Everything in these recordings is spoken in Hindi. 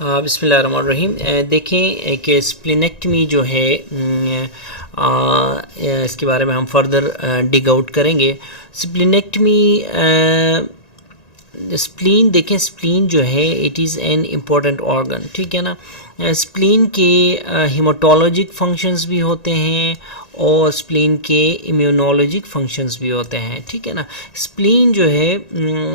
बिस्मिल्लाहिर्रहमानिर्रहीम। देखें कि स्प्लिनेक्टमी जो है इसके बारे में हम फर्दर डिग आउट करेंगे। स्प्लिनेक्टमी स्प्लीन देखें, स्प्लीन जो है it is an important organ, ठीक है ना। स्प्लीन के हिमाटोलॉजिक फंक्शंस भी होते हैं और स्प्लीन के इम्यूनोलॉजिक फंक्शंस भी होते हैं, ठीक है ना। स्प्लीन जो है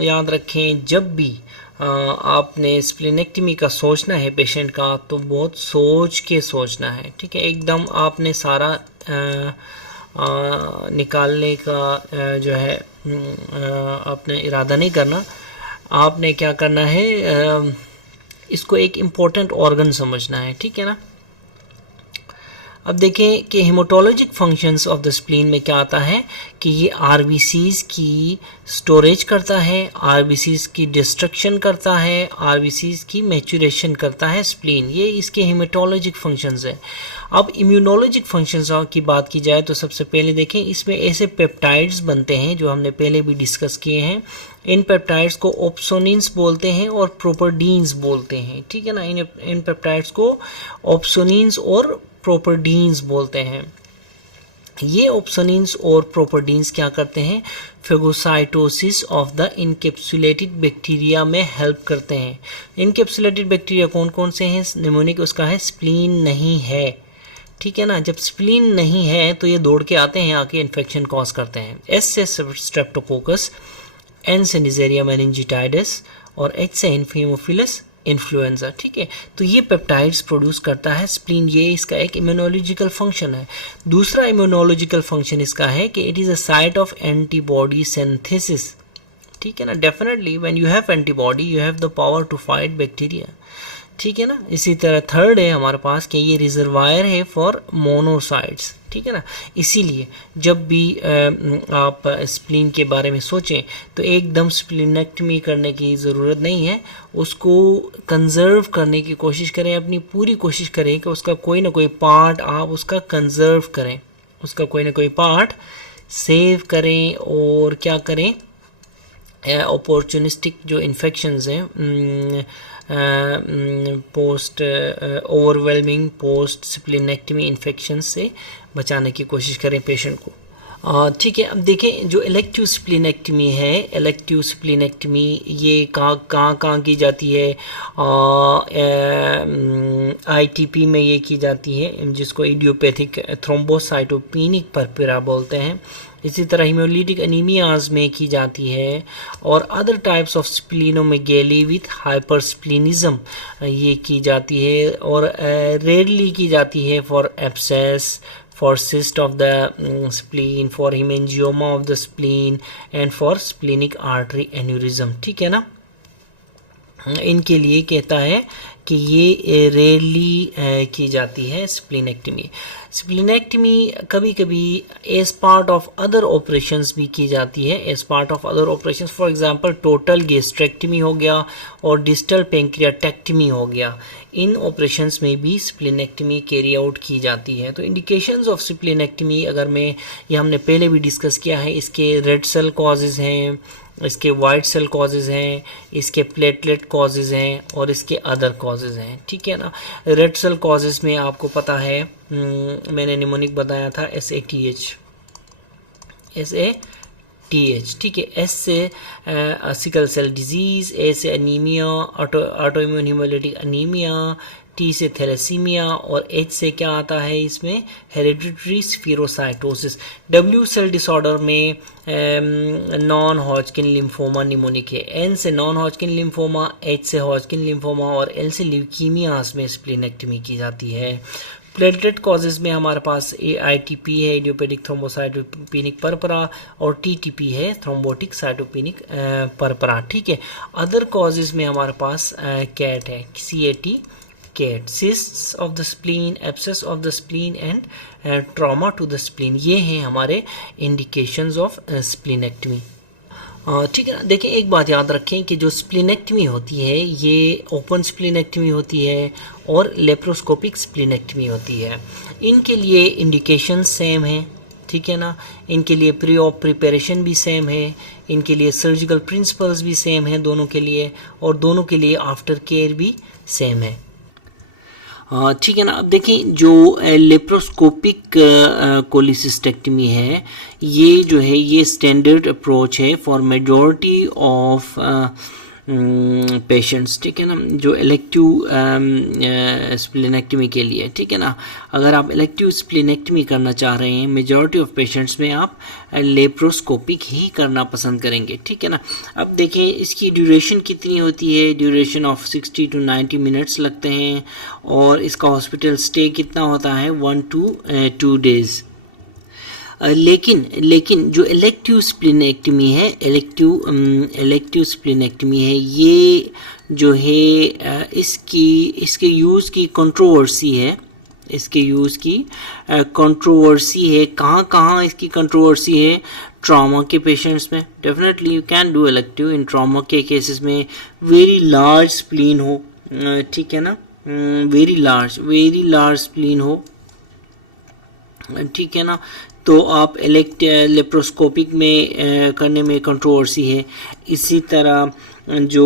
याद रखें, जब भी आपने स्प्लिनेक्टमी का सोचना है पेशेंट का, तो बहुत सोच के सोचना है, ठीक है। एकदम आपने सारा निकालने का जो है आपने इरादा नहीं करना। आपने क्या करना है, इसको एक इम्पोर्टेंट ऑर्गन समझना है, ठीक है ना। अब देखें कि हेमाटोलॉजिक फंक्शंस ऑफ द स्प्लीन में क्या आता है कि ये आरबीसीज की स्टोरेज करता है, आरबीसीज की डिस्ट्रक्शन करता है, आरबीसीज की मैच्योरेशन करता है स्प्लीन। ये इसके हेमाटोलॉजिक फंक्शंस है। अब इम्यूनोलॉजिक फंक्शंस की बात की जाए तो सबसे पहले देखें, इसमें ऐसे पेप्टाइड्स बनते हैं जो हमने पहले भी डिस्कस किए हैं। इन पेप्टाइड्स को ऑप्सोनिन्स बोलते हैं और प्रोपर्डीन्स बोलते हैं, ठीक है ना। इन पेप्टाइड्स को ऑप्सोनिन्स और प्रोपर्डीन्स बोलते हैं। ये ऑप्सोनिन्स और प्रोपर्डीन्स क्या करते हैं, phagocytosis of the encapsulated bacteria में हेल्प करते हैं। इनकैप्सुलेटेड बैक्टीरिया कौन कौन से हैं, निमोनिक उसका है, स्प्लीन नहीं है, ठीक है ना। जब स्प्लीन नहीं है तो ये दौड़ के आते हैं, आके इन्फेक्शन कॉज करते हैं। एस से स्ट्रेप्टोकोकस, एन से निजेरिया मेनिंजिटाइडस और एच से इन्फीमोफिलस इन्फ्लुएंजा, ठीक है। तो ये पेप्टाइड्स प्रोड्यूस करता है स्प्लीन, ये इसका एक इम्यूनोलॉजिकल फंक्शन है। दूसरा इम्यूनोलॉजिकल फंक्शन इसका है कि it is a site of antibody synthesis, ठीक है ना। Definitely when you have antibody you have the power to fight bacteria, ठीक है ना। इसी तरह थर्ड है हमारे पास कि ये रिजर्वायर है फॉर मोनोसाइट्स, ठीक है ना। इसीलिए जब भी आप स्प्लीन के बारे में सोचें तो एकदम स्प्लीनेक्टमी करने की ज़रूरत नहीं है, उसको कंजर्व करने की कोशिश करें, अपनी पूरी कोशिश करें कि उसका कोई ना कोई पार्ट आप उसका कंजर्व करें, उसका कोई ना कोई पार्ट सेव करें। और क्या करें, अपॉर्चुनिस्टिक जो इन्फेक्शंस हैं पोस्ट ओवरवेलमिंग पोस्ट स्प्लिनेक्टमी इन्फेक्शन से बचाने की कोशिश करें पेशेंट को, ठीक है। अब देखें जो इलेक्टिव स्प्लिनेक्टमी है, इलेक्टिव स्प्लिनेक्टमी ये कहाँ की जाती है, आईटीपी में ये की जाती है, जिसको इडियोपैथिक थ्रोम्बोसाइटोपेनिक परपेरा बोलते हैं। इसी तरह हीमोलिटिक एनीमियाज में की जाती है और अदर टाइप्स ऑफ स्प्लीनोमेगेली विथ हाइपरस्प्लीनिज्म ये की जाती है। और रेयरली की जाती है for abscess, for cyst of the spleen, for hemangioma of the spleen and for splenic artery aneurysm, ठीक है ना। इनके लिए कहता है कि ये रेयरली की जाती है स्प्लिनेक्टमी। स्प्लिनेक्टमी कभी कभी as part of other operations भी की जाती है, as part of other operations. For example total gastrectomy हो गया और डिस्टल पेंक्रियाटेक्टमी हो गया, इन ऑपरेशंस में भी स्प्लिनेक्टमी कैरी आउट की जाती है। तो इंडिकेशंस ऑफ स्प्लिनेक्टमी अगर मैं ये हमने पहले भी डिस्कस किया है, इसके रेड सेल कॉजेज़ हैं, इसके वाइट सेल कॉजेज़ हैं, इसके प्लेटलेट कॉजेज़ हैं और इसके अदर कॉजेज़ हैं, ठीक है ना। रेड सेल कॉजेज़ में आपको पता है मैंने निमोनिक बताया था, SATH, ठीक है। एस से सिकल सेल डिजीज़, ए से anaemia, autoimmune haemolytic anaemia, T से थैलेसीमिया और एच से क्या आता है इसमें, hereditary spherocytosis. W cell disorder में नॉन हॉजकिन लिम्फोमा निमोनिक है। एन से नॉन हॉजकिन लिम्फोमा, एच से हॉजकिन लिम्फोमा और एल से ल्यूकीमियास में स्प्लिनेक्टमी की जाती है। प्लेटलेट कॉजेज़ में हमारे पास AITP है, इडियोपैथिक थ्रोम्बोसाइटोपेनिक परपरा, और TTP है, थ्रोम्बोटिक साइटोपेनिक परपरा, ठीक है। अदर कॉजेज़ में हमारे पास कैट है, CAT, cat, cysts of the spleen, abscess of the spleen and trauma to the spleen, ये हैं हमारे indications of splenectomy, ठीक है ना। देखिए एक बात याद रखें कि जो स्प्लिनेक्टमी होती है ये ओपन स्प्लिनेक्टमी होती है और लेप्रोस्कोपिक स्प्लिनेक्टमी होती है। इनके लिए इंडिकेशन सेम है, ठीक है ना। इनके लिए प्री ऑप प्रिपरेशन भी सेम है, इनके लिए सर्जिकल प्रिंसिपल्स भी सेम है दोनों के लिए, और दोनों के लिए आफ्टर केयर भी सेम है। ठीक है ना। अब देखें जो लेप्रोस्कोपिक कोलिसिस्टेक्टमी है, ये जो है ये स्टैंडर्ड अप्रोच है फॉर मेजॉरिटी ऑफ पेशेंट्स, ठीक है ना, जो इलेक्टिव स्प्लेनेक्टमी के लिए, ठीक है ना। अगर आप इलेक्टिव स्प्लेनेक्टमी करना चाह रहे हैं, मेजॉरिटी ऑफ पेशेंट्स में आप लेप्रोस्कोपिक ही करना पसंद करेंगे, ठीक है ना। अब देखें इसकी ड्यूरेशन कितनी होती है, ड्यूरेशन ऑफ 60 to 90 मिनट्स लगते हैं, और इसका हॉस्पिटल स्टे कितना होता है, 1 to 2 days। लेकिन जो इलेक्टिव स्प्लीनेक्टमी है, इलेक्टिव स्प्लीनेक्टमी है, ये जो है इसके यूज़ की कंट्रोवर्सी है, इसके यूज़ की कंट्रोवर्सी है। कहाँ इसकी कंट्रोवर्सी है? ट्रॉमा के पेशेंट्स में definitely you can do elective in trauma cases cases में, वेरी लार्ज स्प्लीन हो, ठीक है ना, वेरी लार्ज स्प्लीन हो, ठीक है ना, तो आप लेप्रोस्कोपिक में करने में कंट्रोवर्सी है। इसी तरह जो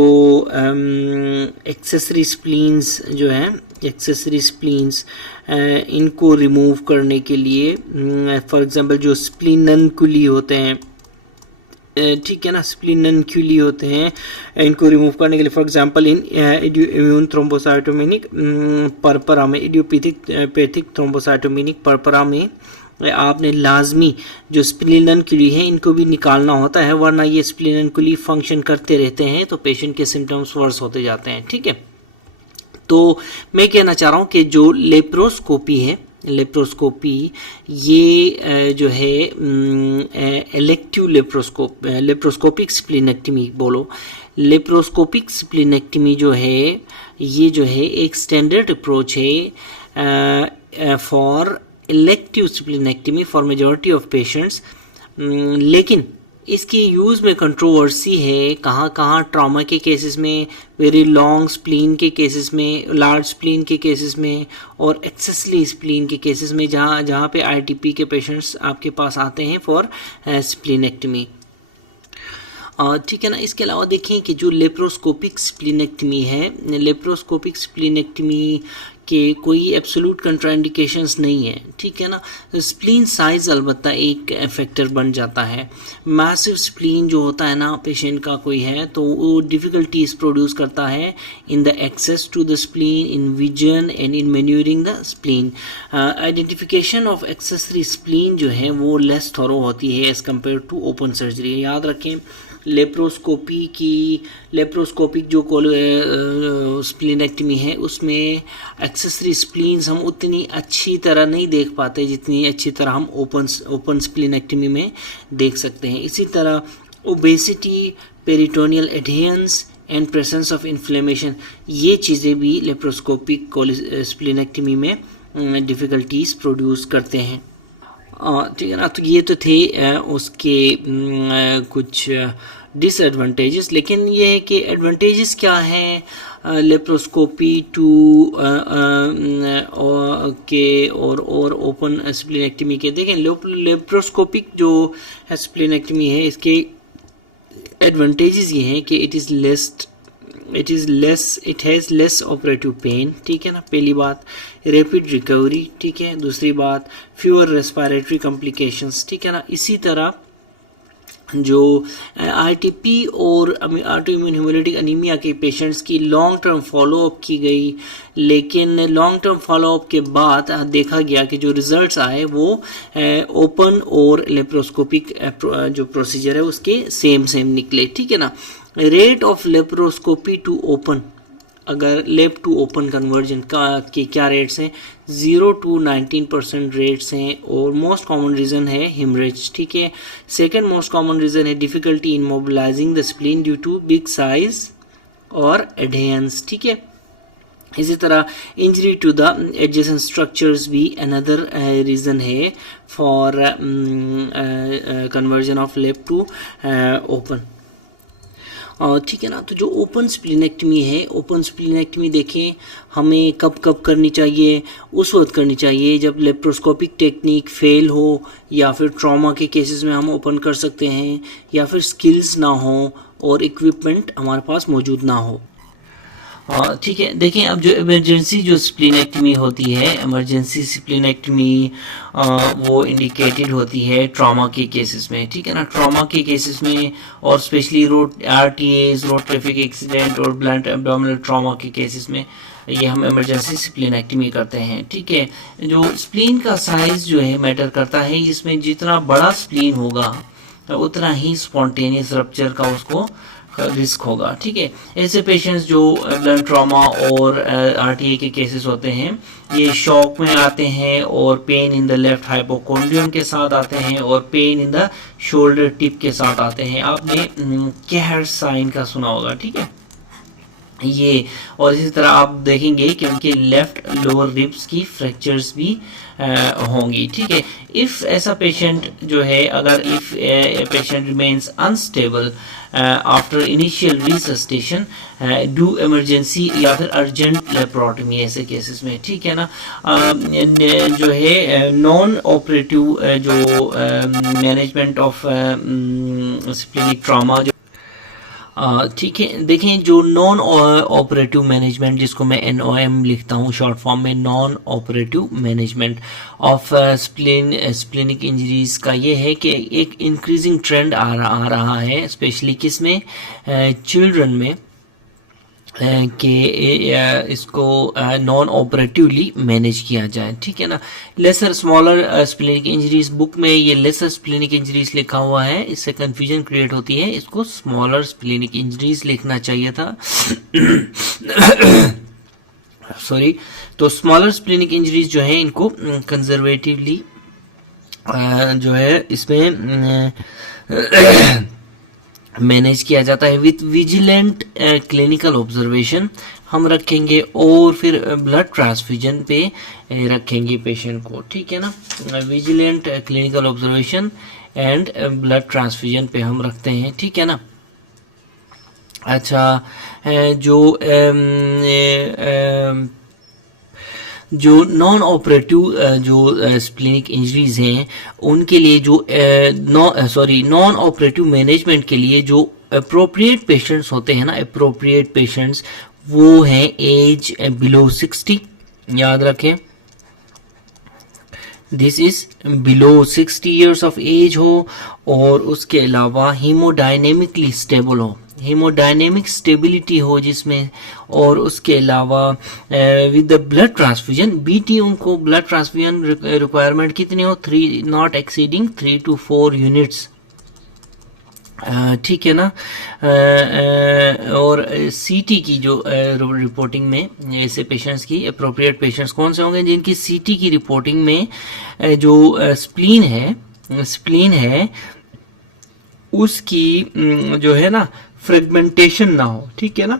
एक्सेसरी स्प्लीन्स जो हैं, एक्सेसरी स्प्लीन्स इनको रिमूव करने के लिए, फॉर एग्जांपल जो स्प्लीननकुली होते हैं, ठीक है ना, स्प्लीननकुली होते हैं, इनको रिमूव करने के लिए, फॉर एग्जांपल इन इम्यून थ्रोम्बोसाइटोमेनिक परपरा में, इडियोपैथिक थ्रोम्बोसाइटोमेनिक परपरा में आपने लाजमी जो स्प्लीननकुली है इनको भी निकालना होता है, वरना ये स्प्लीननकुली फंक्शन करते रहते हैं तो पेशेंट के सिम्टम्स वर्स होते जाते हैं, ठीक है। तो मैं कहना चाह रहा हूँ कि जो लेप्रोस्कोपी है, लेप्रोस्कोपी ये जो है इलेक्टिव लेप्रोस्कोपिक स्प्लीनेक्टमी बोलो, लेप्रोस्कोपिक स्प्लीनेक्टमी जो है ये जो है एक स्टैंडर्ड अप्रोच है for elective splenectomy for majority of patients. लेकिन इसकी यूज़ में कंट्रोवर्सी है, कहाँ ट्रॉमा के केसेस में, वेरी लॉन्ग स्प्लीन के केसेस में, लार्ज स्प्लीन के केसेस में, और एक्सेसली स्प्लीन के केसेस में, जहाँ पे आईटीपी के पेशेंट्स आपके पास आते हैं फॉर स्प्लीनेक्टमी, ठीक है ना। इसके अलावा देखें कि जो लेप्रोस्कोपिक स्प्लीनेक्टमी है, लेप्रोस्कोपिक स्प्लीनेक्टमी के कोई एब्सोल्यूट कंट्राइंडिकेशंस नहीं है, ठीक है ना। स्प्लीन साइज अलबत्ता एक फैक्टर बन जाता है। मैसिव स्प्लीन जो होता है ना पेशेंट का कोई है, तो वो डिफ़िकल्टीज प्रोड्यूस करता है in the access to the spleen, in vision and in manoeuvring the spleen. Identification of accessory spleen जो है वो लेस थॉरो होती है as compare to open surgery. याद रखें लेप्रोस्कोपिक जो स्प्लीनेक्टमी है उसमें एक्सेसरी स्प्लीन्स हम उतनी अच्छी तरह नहीं देख पाते जितनी अच्छी तरह हम ओपन स्प्लीनेक्टमी में देख सकते हैं। इसी तरह obesity, peritoneal adherence and presence of inflammation, ये चीज़ें भी लेप्रोस्कोपिक स्प्लीनेक्टमी में डिफ़िकल्टीज प्रोड्यूस करते हैं, ठीक है ना। तो ये तो थे उसके कुछ डिसएडवांटेजेस, लेकिन ये है कि एडवांटेजेस क्या हैं लेप्रोस्कोपी टू के और ओपन स्प्लीनेक्टमी के। देखें लेप्रोस्कोपिक जो स्प्लीनेक्टमी है इसके एडवांटेजेस ये हैं कि it has less operative pain, ठीक है ना, पहली बात। रैपिड रिकवरी, ठीक है, दूसरी बात फ्यूअर रेस्पिरेटरी कॉम्प्लिकेशंस, ठीक है ना। इसी तरह जो आईटीपी और ऑटोइम्यून हेमोलिटिक अनीमिया के पेशेंट्स की लॉन्ग टर्म फॉलोअप की गई, लेकिन लॉन्ग टर्म फॉलोअप के बाद देखा गया कि जो रिजल्ट्स आए वो ओपन और लेप्रोस्कोपिक जो प्रोसीजर है उसके सेम निकले, ठीक है ना। Rate of laparoscopy to open, अगर लेप टू ओपन कन्वर्जन के क्या रेट्स हैं, 0 to 19% रेट्स हैं, और मोस्ट कॉमन रीज़न है हिमरेज, ठीक है। सेकंड मोस्ट कॉमन रीज़न है difficulty in mobilising the spleen due to big size और एडहेरेंस, ठीक है। इसी तरह injury to the adjacent structures भी अनदर रीज़न है for conversion of lap to open, ठीक है ना। तो जो ओपन स्प्लीनेक्टमी है, ओपन स्प्लीनेक्टमी देखें हमें कब करनी चाहिए, उस वक्त करनी चाहिए जब लेप्रोस्कोपिक टेक्निक फेल हो, या फिर ट्रॉमा के केसेस में हम ओपन कर सकते हैं, या फिर स्किल्स ना हो और इक्विपमेंट हमारे पास मौजूद ना हो। ठीक है, देखें अब जो इमरजेंसी जो स्प्लीनेक्टमी होती है, इमरजेंसी स्प्लीनेक्टमी वो इंडिकेटेड होती है ट्रॉमा के केसेस में, ठीक है ना। ट्रॉमा के केसेस में और specially road RTAs, road traffic accident और blunt abdominal trauma cases cases में ये हम इमरजेंसी स्प्लीनेक्टमी करते हैं, ठीक है। जो स्प्लीन का साइज जो है मैटर करता है, इसमें जितना बड़ा स्प्लीन होगा उतना ही स्पॉन्टेनियस रप्चर का उसको रिस्क होगा, ठीक है। ऐसे पेशेंट्स जो ब्लंट ट्रॉमा और आरटीए के केसेस होते हैं, ये शॉक में आते हैं और pain in the left hypochondrium के साथ आते हैं और pain in the shoulder tip के साथ आते हैं। आपने केहर साइन का सुना होगा, ठीक है ये। और इसी तरह आप देखेंगे कि उनके लेफ्ट लोअर रिब्स की फ्रैक्चर्स भी होंगी, ठीक है। इफ ऐसा पेशेंट जो है, अगर if patient remains unstable after initial resuscitation, do emergency या फिर अर्जेंट लेप्रोटमी ऐसे केसेस में, ठीक है ना। जो है नॉन ऑपरेटिव जो मैनेजमेंट ऑफ स्प्लीनिक ट्रॉमा, ठीक है। देखें जो नॉन ऑपरेटिव मैनेजमेंट, जिसको मैं NOM लिखता हूँ शॉर्ट फॉर्म में, non operative management of splenic injuries का ये है कि एक इंक्रीजिंग ट्रेंड आ रहा है, स्पेशली किस में, चिल्ड्रन में, कि इसको नॉन ऑपरेटिवली मैनेज किया जाए, ठीक है ना। Lesser smaller splenic injuries, book में ये लेसर स्प्लीनिक इंजरीज लिखा हुआ है, इससे कंफ्यूजन क्रिएट होती है, इसको स्मॉलर स्प्लीनिक इंजरीज लिखना चाहिए था सॉरी। तो स्मॉलर स्प्लीनिक इंजरीज जो है इनको कंजर्वेटिवली जो है इसमें मैनेज किया जाता है विथ विजिलेंट क्लिनिकल ऑब्जर्वेशन हम रखेंगे, और फिर ब्लड ट्रांसफ्यूजन पे रखेंगे पेशेंट को, ठीक है ना। Vigilant clinical observation and blood transfusion पे हम रखते हैं, ठीक है ना। अच्छा, जो नॉन ऑपरेटिव जो स्प्लीनिक इंजरीज हैं उनके लिए जो नॉन ऑपरेटिव मैनेजमेंट के लिए जो अप्रोप्रिएट पेशेंट्स होते हैं ना, अप्रोप्रिएट पेशेंट्स वो हैं एज बिलो 60, याद रखें this is below 60 years of age हो, और उसके अलावा हीमोडायनेमिकली स्टेबल हो, हीमोडायनेमिक स्टेबिलिटी हो जिसमें, और उसके अलावा with the blood transfusion BT, उनको ब्लड ट्रांसफ्यूजन रिक्वायरमेंट कितनी हो, 3 नॉट एक्सीडिंग 3 to 4 यूनिट्स, ठीक है ना। और CT की जो रिपोर्टिंग में ऐसे पेशेंट्स की अप्रोप्रिएट पेशेंट्स कौन से होंगे, जिनकी CT की रिपोर्टिंग में जो स्प्लीन है उसकी जो है ना फ्रेगमेंटेशन ना हो, ठीक है ना,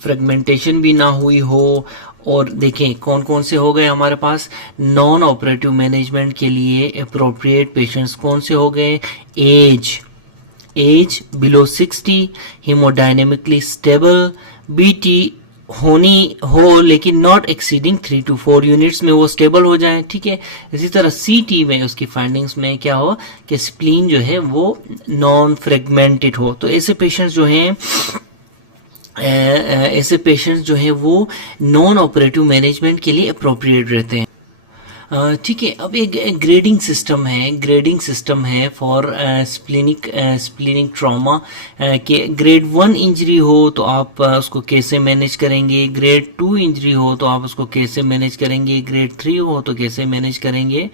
फ्रेगमेंटेशन भी ना हुई हो। और देखें कौन कौन से हो गए हमारे पास नॉन ऑपरेटिव मैनेजमेंट के लिए अप्रोप्रिएट पेशेंट्स कौन से हो गए, as below 60, haemodynamically stable, BT होनी हो लेकिन नॉट एक्सीडिंग 3 to 4 यूनिट्स में वो स्टेबल हो जाए, ठीक है। इसी तरह CT में उसकी फाइंडिंग्स में क्या हो कि स्प्लीन जो है वो नॉन फ्रेगमेंटेड हो। तो ऐसे पेशेंट्स जो हैं वो नॉन ऑपरेटिव मैनेजमेंट के लिए अप्रोप्रिएट रहते हैं, ठीक है। अब एक ग्रेडिंग सिस्टम है फॉर स्प्लीनिक ट्रॉमा के ग्रेड 1 इंजरी हो तो आप उसको कैसे मैनेज करेंगे, ग्रेड 2 इंजरी हो तो आप उसको कैसे मैनेज करेंगे, ग्रेड 3 हो तो कैसे मैनेज करेंगे,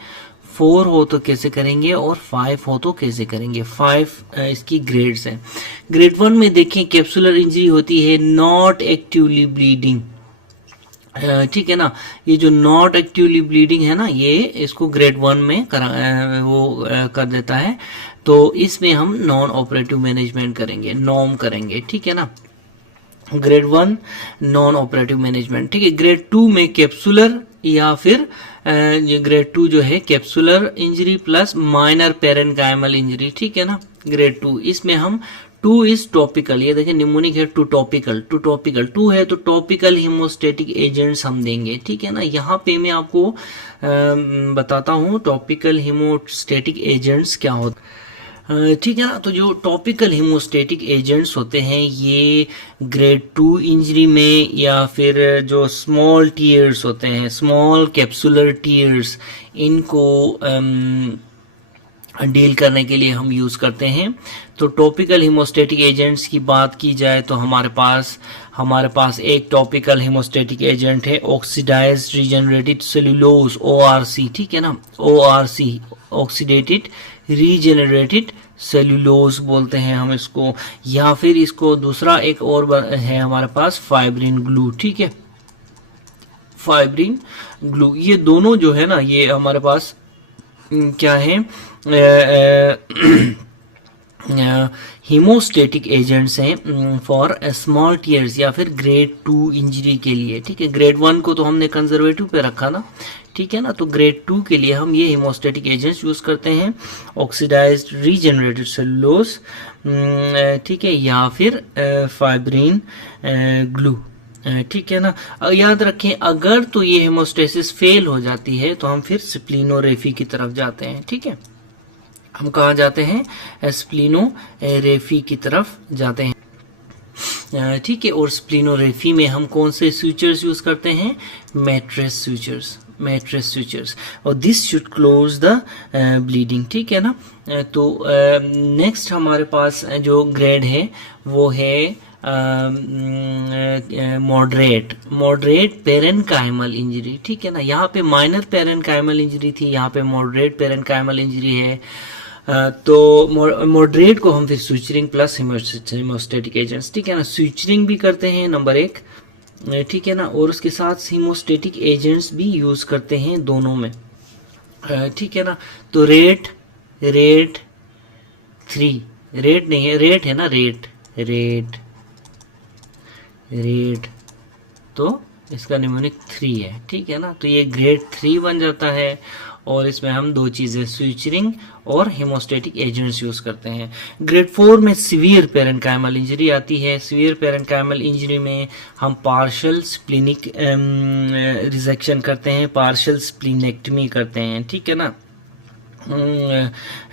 4 हो तो कैसे करेंगे, और 5 हो तो कैसे करेंगे। 5 इसकी ग्रेड्स हैं। ग्रेड 1 में देखें कैप्सुलर इंजरी होती है नॉट एक्टिवली ब्लीडिंग, ठीक है ना। ये जो नॉट एक्टिवली ब्लीडिंग है ना, ये इसको ग्रेड 1 में कर देता है, तो इसमें हम नॉन ऑपरेटिव मैनेजमेंट करेंगे, नॉर्म करेंगे, ठीक है ना। ग्रेड 1 नॉन ऑपरेटिव मैनेजमेंट, ठीक है। ग्रेड 2 में कैप्सुलर या फिर ये ग्रेड 2 जो है capsular injury plus minor parenchymal injury, ठीक है ना। ग्रेड 2 इसमें हम 2 इज टॉपिकल, ये देखिए निमोनिक है, टू टॉपिकल 2 है तो टॉपिकल हीमोस्टेटिक एजेंट्स हम देंगे, ठीक है ना। यहाँ पे मैं आपको बताता हूँ टॉपिकल हीमोस्टेटिक एजेंट्स क्या होता। ठीक है ना। तो जो टॉपिकल हीमोस्टेटिक एजेंट्स होते हैं ये ग्रेड 2 इंजरी में या फिर जो स्मॉल टीयर्स होते हैं, स्मॉल कैप्सुलर टीयर्स, इनको डील करने के लिए हम यूज़ करते हैं। तो टॉपिकल हीमोस्टेटिक एजेंट्स की बात की जाए तो हमारे पास एक टॉपिकल हीमोस्टेटिक एजेंट है ऑक्सीडाइज्ड रीजनरेटेड सेलुलोज, ORC, ठीक है ना, ORC, ऑक्सीडेटेड रीजनरेटेड सेलुलोज बोलते हैं हम इसको, या फिर इसको दूसरा एक और है हमारे पास फाइब्रिन ग्लू, ठीक है, फाइब्रिन ग्लू। ये दोनों जो है ना ये हमारे पास क्या है, हीमोस्टेटिक एजेंट्स हैं फॉर स्मॉल टीयर्स या फिर ग्रेड 2 इंजरी के लिए, ठीक है। ग्रेड 1 को तो हमने कंजर्वेटिव पे रखा ना, ठीक है ना। तो ग्रेड 2 के लिए हम ये हीमोस्टेटिक एजेंट्स यूज करते हैं, ऑक्सीडाइज्ड रीजनरेटेड सेलुलोज, ठीक है, या फिर फाइब्रिन ग्लू, ठीक है ना। याद रखें अगर तो ये हेमोस्टेसिस फेल हो जाती है तो हम फिर स्प्लिनोरेफी की तरफ जाते हैं, ठीक है। हम कहाँ जाते हैं, स्प्लिनोरेफी की तरफ जाते हैं, ठीक है। और स्प्लिनोरेफी में हम कौन से सूचर्स यूज करते हैं, मैट्रेस सूचर्स, और this should close the bleeding, ठीक है ना। तो नेक्स्ट हमारे पास जो ग्रेड है वो है मॉडरेट पेरेनकाइमल इंजरी, ठीक है ना। यहाँ पे माइनर पेरेनकाइमल इंजरी थी, यहाँ पे मॉडरेट पेरेनकाइमल इंजरी है। तो मॉडरेट को हम फिर सूचरिंग प्लस हीमोस्टेटिक एजेंट्स, ठीक है ना, सूचरिंग भी करते हैं नंबर 1, ठीक है ना, और उसके साथ हीमोस्टेटिक एजेंट्स भी यूज करते हैं दोनों में, ठीक है ना। तो रेट 3, रेट नहीं है, रेट है ना, रेट तो इसका निमोनिक 3 है, ठीक है ना। तो ये ग्रेड 3 बन जाता है और इसमें हम दो चीजें सूचरिंग और हेमोस्टेटिक एजेंट्स यूज करते हैं। ग्रेड 4 में सीवियर पेरेनकाइमल इंजरी आती है। सीवियर पेरेनकाइमल इंजरी में हम पार्शियल स्प्लिनिक रिजेक्शन करते हैं, पार्शियल स्प्लिनेक्टमी करते हैं, ठीक है ना।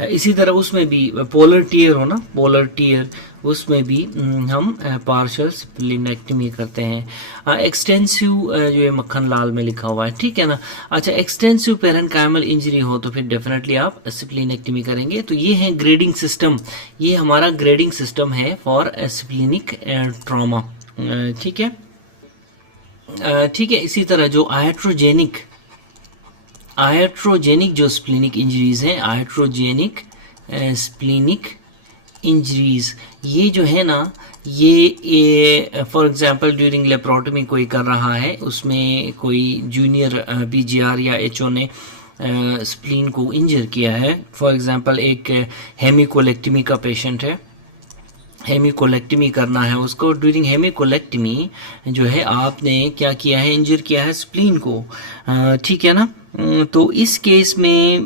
इसी तरह उसमें भी पोलर टीयर हो ना, पोलर टीयर, उसमें भी हम पार्शियल स्प्लिनेक्टमी करते हैं। एक्सटेंसिव जो है मक्खन लाल में लिखा हुआ है, ठीक है ना। अच्छा, एक्सटेंसिव पेरेनकाइमल इंजरी हो तो फिर डेफिनेटली आप स्प्लिनेक्टमी करेंगे। तो ये है ग्रेडिंग सिस्टम, ये हमारा ग्रेडिंग सिस्टम है फॉर स्प्लिनिक ट्रॉमा, ठीक है, ठीक है। इसी तरह जो आयाट्रोजेनिक जो स्प्लिनिक इंजरीज हैं, आयाट्रोजेनिक स्प्लिनिक इंजरीज, ये जो है ना ये फॉर एग्जांपल ड्यूरिंग लेप्रोटमी कोई कर रहा है, उसमें कोई जूनियर पीजीआर या एचओ ने स्प्लीन को इंजर किया है। फॉर एग्जांपल एक हेमिकोलेक्टमी का पेशेंट है, हेमिकोलेक्टमी करना है उसको। ड्यूरिंग हेमिकोलेक्टमी जो है आपने क्या किया है, इंजर किया है स्प्लीन को, ठीक है ना। तो इस केस में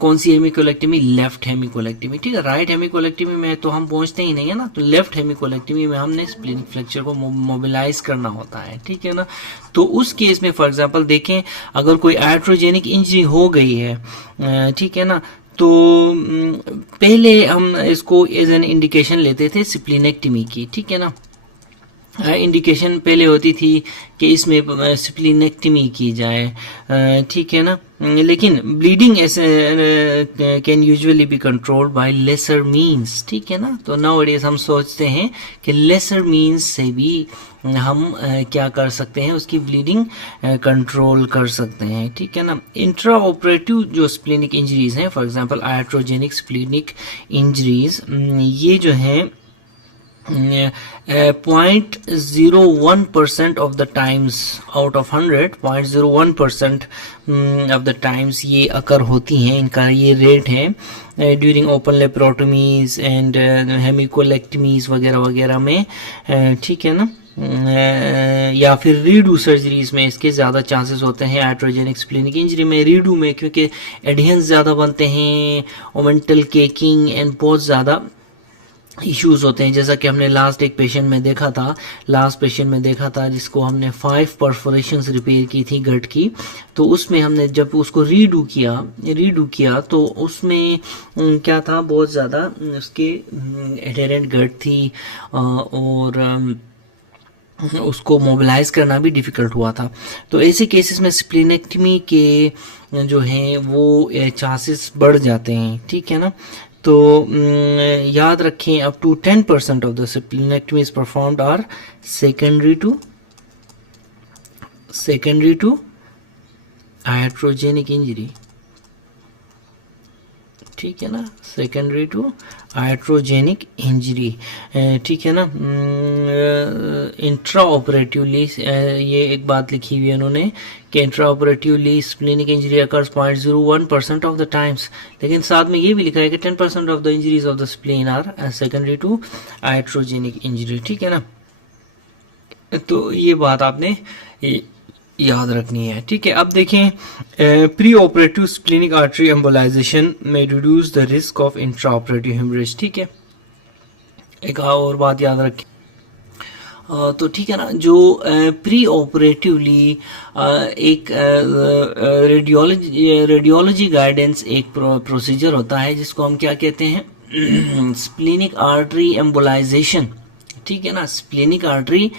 कौन सी हेमिकोलेक्टमी, लेफ्ट हेमिकोलेक्टमी, ठीक है। राइट हेमिकोलेक्टमी में तो हम पहुंचते ही नहीं है ना, तो लेफ्ट हेमिकोलेक्टमी में हमने स्प्लिनिक फ्रैक्चर को मोबिलाइज करना होता है, ठीक है ना। तो उस केस में फॉर एग्जांपल देखें अगर कोई आयाट्रोजेनिक इंजरी हो गई है, ठीक है ना, तो पहले हम इसको एज एन इंडिकेशन लेते थे स्प्लिनेक्टमी की, ठीक है ना। इंडिकेशन पहले होती थी कि इसमें स्प्लिनेक्टमी की जाए, ठीक है ना। लेकिन bleeding can usually be controlled by lesser means, ठीक है ना। तो नाउअडेज हम सोचते हैं कि लेसर मीन्स से भी हम क्या कर सकते हैं, उसकी ब्लीडिंग कंट्रोल कर सकते हैं, ठीक है ना। इंट्रा ऑपरेटिव जो स्प्लिनिक इंजरीज हैं, फॉर एग्जांपल आयाट्रोजेनिक स्प्लिनिक इंजरीज, ये जो हैं 0.01% of the times out of 100, 0.01% of the times ये अकर होती हैं, इनका ये रेट है ड्यूरिंग ओपन लेप्रोटमीज एंड हेमिकोलेक्टमीज वगैरह वगैरह में, ठीक है ना। या फिर रीडू सर्जरीज में इसके ज़्यादा चांसेस होते हैं। आयाट्रोजेनिक स्प्लिनिक इंजरी में रीडू में क्योंकि एडहेंस ज़्यादा बनते हैं, ओमेंटल केकिंग एंड बहुत ज़्यादा इश्यूज होते हैं, जैसा कि हमने लास्ट एक पेशेंट में देखा था, जिसको हमने 5 परफोरेशंस रिपेयर की थी गट की। तो उसमें हमने जब उसको रीडू किया तो उसमें क्या था, बहुत ज़्यादा उसके एडहेरेंट गट थी और उसको मोबिलाइज करना भी डिफ़िकल्ट हुआ था। तो ऐसे केसेस में स्प्लीनेक्टमी के जो हैं वो चांसेस बढ़ जाते हैं, ठीक है ना। तो याद रखें, up to 10% of the splenectomy is performed are secondary to iatrogenic injury, ठीक है ना, सेकेंडरी टू iatrogenic इंजरी, ठीक है ना। इंट्रा ऑपरेटिवली ये एक बात लिखी हुई है उन्होंने कि intra operatively splenic injury occurs 0.01% of the times, लेकिन साथ में ये भी लिखा है कि 10% of the injuries of the spleen are secondary to iatrogenic injury, ठीक है ना। तो ये बात आपने याद रखनी है, ठीक है। अब देखें, preoperative splenic artery embolisation में reduce the risk of intra operative haemorrhage, ठीक है। एक और बात याद रखें, तो ठीक है ना, जो प्री ऑपरेटिवली एक रेडियोलॉजी गाइडेंस एक प्रोसीजर होता है जिसको हम क्या कहते हैं, स्प्लीनिक आर्टरी एम्बोलाइजेशन, ठीक है ना, स्प्लीनिक आर्टरी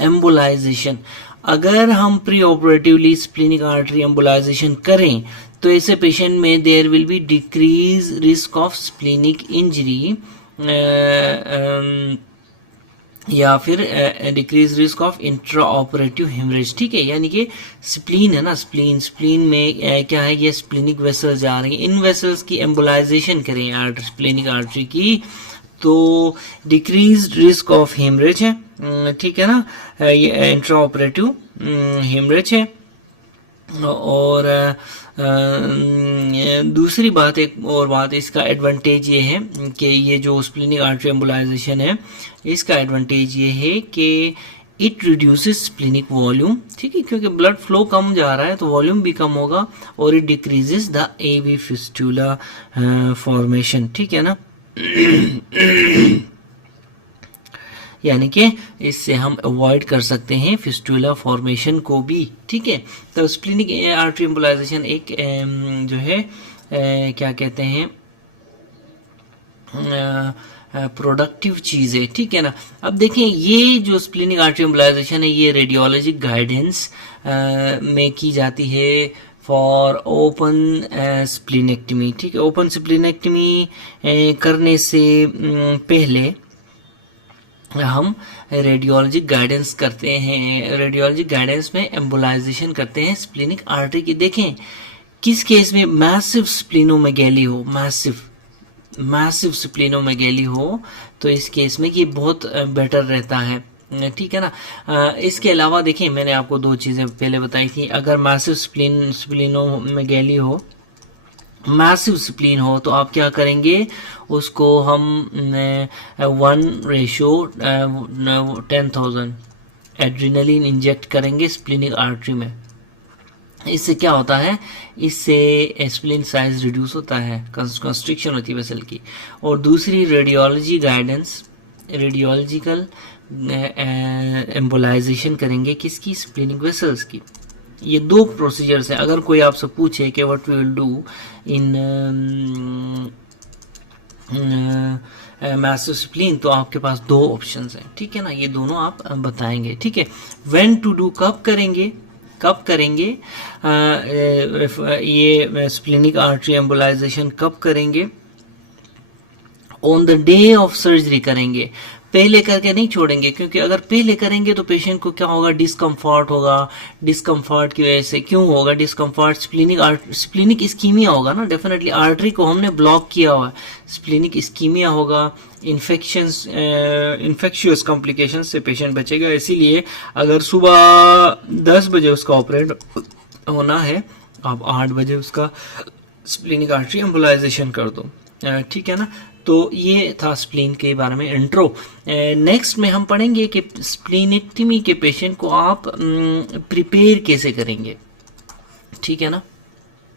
एम्बोलाइजेशन। अगर हम pre operatively splenic artery embolization करें तो ऐसे पेशेंट में there will be decrease risk of splenic injury या फिर decrease risk of intra operative haemorrhage, ठीक है। यानी कि स्प्लीन है ना, स्प्लीन में क्या है, ये स्प्लीनिक वेसल्स जा रही हैं, इन वेसल्स की एम्बोलाइजेशन करें स्प्लीनिक आर्टरी की तो डिक्रीज रिस्क ऑफ हेमरेज है, ठीक है ना, ये इंट्रा ऑपरेटिव हेमरेज है। और दूसरी बात, एक और बात, इसका एडवांटेज ये है कि ये जो स्प्लीनिक आर्टरी एम्बोलाइजेशन है, इसका एडवांटेज ये है कि इट रिड्यूसेस स्प्लीनिक वॉल्यूम, ठीक है, क्योंकि ब्लड फ्लो कम जा रहा है तो वॉल्यूम भी कम होगा, और it decreases the AV fistula formation, ठीक है ना। यानी कि इससे हम अवॉइड कर सकते हैं फिस्टुला फॉर्मेशन को भी, ठीक है। तो स्प्लीनिक आर्टरी एम्बोलाइजेशन एक जो है क्या कहते हैं, प्रोडक्टिव चीज़ है, ठीक है ना। अब देखें, ये जो स्प्लीनिक आर्टरी एम्बोलाइजेशन है ये रेडियोलॉजिक गाइडेंस में की जाती है फॉर ओपन स्प्लीनेक्टमी, ठीक है। ओपन स्प्लीनेक्टमी करने से पहले हम रेडियोलॉजिक गाइडेंस करते हैं, रेडियोलॉजिक गाइडेंस में एम्बोलाइजेशन करते हैं स्प्लीनिक आर्टरी की। देखें, किस केस में मैसिव स्प्लीनोमेगैली हो, मैसिव स्प्लीनोमेगैली हो, तो इस केस में ये बहुत बेटर रहता है, ठीक है ना। इसके अलावा देखें, मैंने आपको दो चीज़ें पहले बताई थी, अगर मैसिव स्प्लीनोमेगैली हो, मैसिव स्प्लीन हो, तो आप क्या करेंगे, उसको हम 1:10,000 एड्रीनलिन इंजेक्ट करेंगे स्प्लीनिक आर्टरी में। इससे क्या होता है, इससे स्प्लीन साइज रिड्यूस होता है, कंस्ट्रिक्शन होती है वेसल की। और दूसरी रेडियोलॉजी गाइडेंस, रेडियोलॉजिकल एम्बोलाइजेशन करेंगे किसकी, स्प्लीनिक वेसल्स की। ये दो प्रोसीजर्स हैं। अगर कोई आपसे पूछे कि what we will do in massive spleen, तो आपके पास दो ऑप्शंस हैं, ठीक है ना, ये दोनों आप बताएंगे, ठीक है। व्हेन टू डू, कब करेंगे ये स्प्लीनिक आर्टरी एम्बोलाइजेशन कब करेंगे, on the day of surgery करेंगे, पहले करके नहीं छोड़ेंगे, क्योंकि अगर पहले करेंगे तो पेशेंट को क्या होगा, डिस्कम्फर्ट होगा। डिस्कम्फर्ट की वजह से क्यों होगा डिस्कम्फर्ट, स्प्लीनिक इस्कीमिया होगा ना, डेफिनेटली आर्टरी को हमने ब्लॉक किया हुआ है, स्प्लीनिक इस्कीमिया होगा, इन्फेक्शियस कॉम्प्लिकेशन से पेशेंट बचेगा। इसीलिए अगर सुबह 10 बजे उसका ऑपरेट होना है, आप 8 बजे उसका स्प्लीनिक आर्टरी एम्बोलाइजेशन कर दो, ठीक है ना। तो ये था स्प्लीन के बारे में इंट्रो। नेक्स्ट में हम पढ़ेंगे कि स्प्लीनेक्टमी के पेशेंट को आप प्रिपेयर कैसे करेंगे, ठीक है ना।